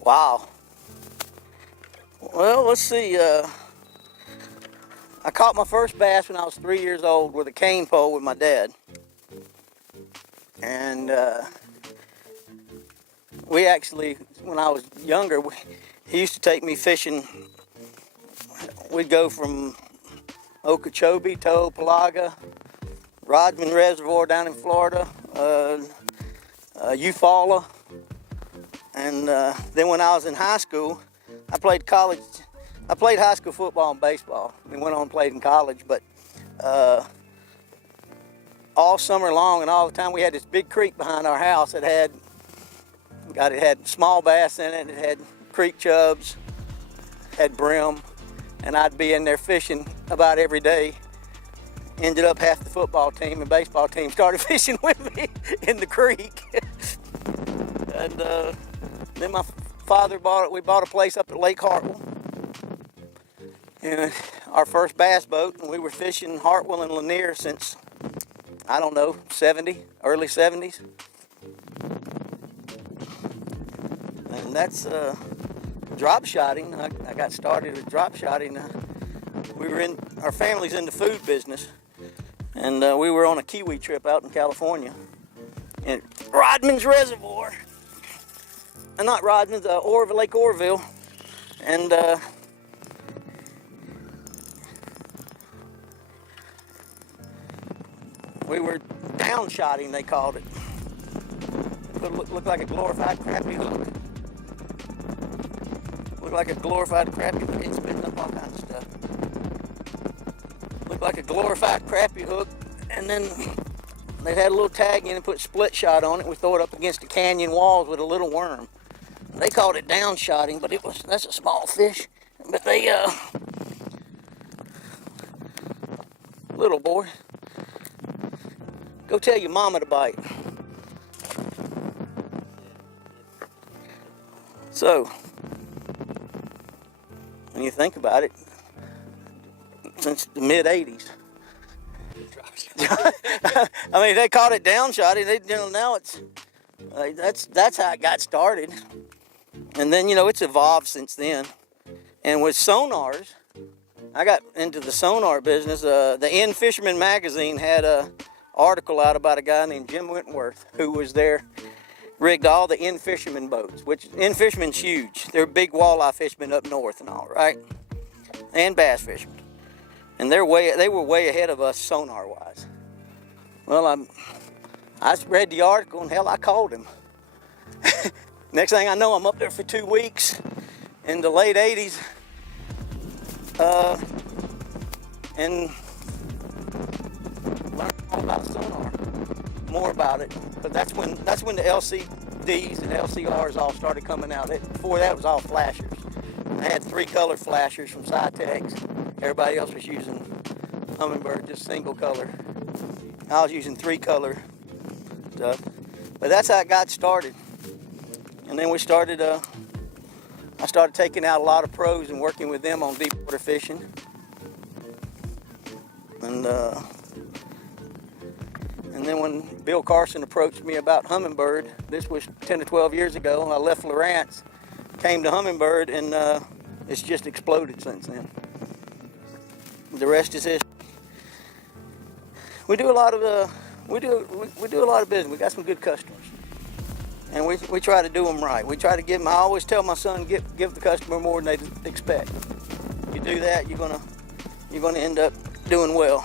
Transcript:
Wow. Well, let's see. I caught my first bass when I was 3 years old with a cane pole with my dad. And we actually, when I was younger, he used to take me fishing. We'd go from Okeechobee, To'opalaga, Rodman Reservoir down in Florida, Eufaula. And then when I was in high school, I played high school football and baseball. And went on and played in college, but all summer long and all the time we had this big creek behind our house that had small bass in it. It had creek chubs, had brim, and I'd be in there fishing about every day. Ended up half the football team and baseball team started fishing with me in the creek. And then my father we bought a place up at Lake Hartwell. And our first bass boat, and we were fishing Hartwell and Lanier since, I don't know, early 70s. And that's drop shotting. I got started with drop shotting. Our family's in the food business. And we were on a kiwi trip out in California. In Rodman's Reservoir. Not Rodman's, Lake Orville. And we were down shotting, they called it. It looked like a glorified crappie hook. Looked like a glorified crappie hook. It's spitting up all kinds of stuff. Looked like a glorified crappie hook, and then they had a little tag in and put split shot on it. We throw it up against the canyon walls with a little worm. They called it down shotting, but that's a small fish. But they little boy, go tell your mama to bite. So, when you think about it, since the mid '80s, I mean, they called it down shotting. Now it's that's how it got started, and then it's evolved since then. And with sonars, I got into the sonar business. The In Fisherman magazine had a article out about a guy named Jim Wentworth who was there, rigged all the In Fisherman boats, which In Fisherman's huge. They're big walleye fishermen up north and all, right? And bass fishermen. And they were way ahead of us sonar wise. Well, I read the article and hell, I called him. Next thing I know, I'm up there for 2 weeks in the late '80s. And learned all about sonar, more about it. But that's when the LCDs and LCRs all started coming out. Before that, it was all flashers. I had 3-color flashers from Cytex. Everybody else was using Humminbird, just single color. I was using 3-color stuff. But that's how it got started. And then I started taking out a lot of pros and working with them on deep water fishing. And then when Bill Carson approached me about Humminbird, this was 10 or 12 years ago, and I left Lawrence, came to Humminbird, and it's just exploded since then. The rest is history. We do a lot of business. We got some good customers, and we try to do them right. We try to give them. I always tell my son, give the customer more than they expect. You do that, you're gonna end up doing well.